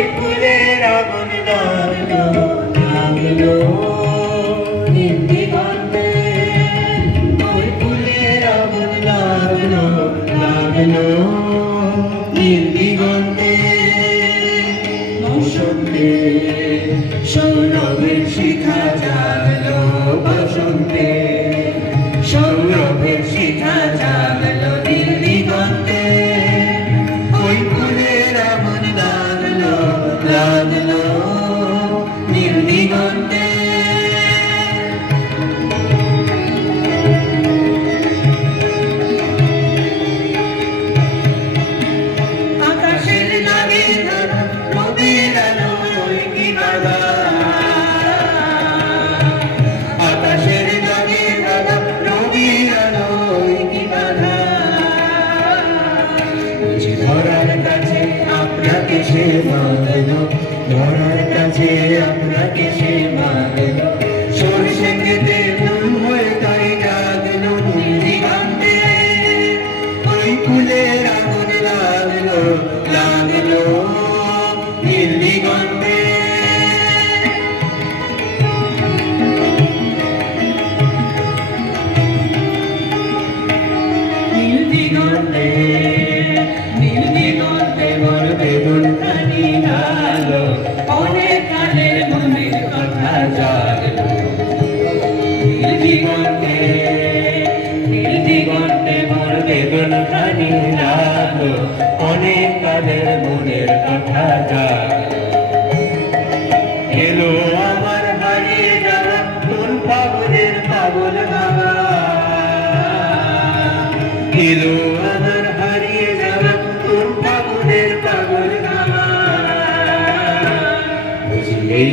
ওই ফুলের আগুন লাগলো লাগলো নীল দিগন্তে, ওই ফুলের আগুন লাগলো লাগলো নীল দিগন্তে। বসন্তে সৌরভের শিখা জাগলো, বসন্তে সৌরভের শিখা জাগলো নীল দিগন্তে, ওই ফুলের আগুন লাগলো লাগলো নীল দিগন্তে। আকাশের নাগে রবির আলো কি বাধা, আকাশের নাগে রবির আলো কি বাধা। ধরার কাছে আপনাকে সে মাগলো, ধরার কাছে আপনাকে সে মাগলো, সরষে খেতে ফুল হয়ে তাই জাগলো নীল দিগন্তে, ওই ফুলের আগুন লাগলো লাগলো নীল দিগন্তে। নীল দিগন্তে নীল দিগন্তে মোর বেগুন খানি আলো, অনেক কালের মনের কথা জাগলো। নীল দিগন্তে নীল দিগন্তে মোর বেগুন খানি আলো, অনেক কালের মনের কথা জাগলো। এলো আমার হারিয়ে যাওয়া কোন পাগলের পাগল বাবা, এলো আমার হারিয়ে যাওয়া কোন পাগলের পাগল বাবা। বুঝি এই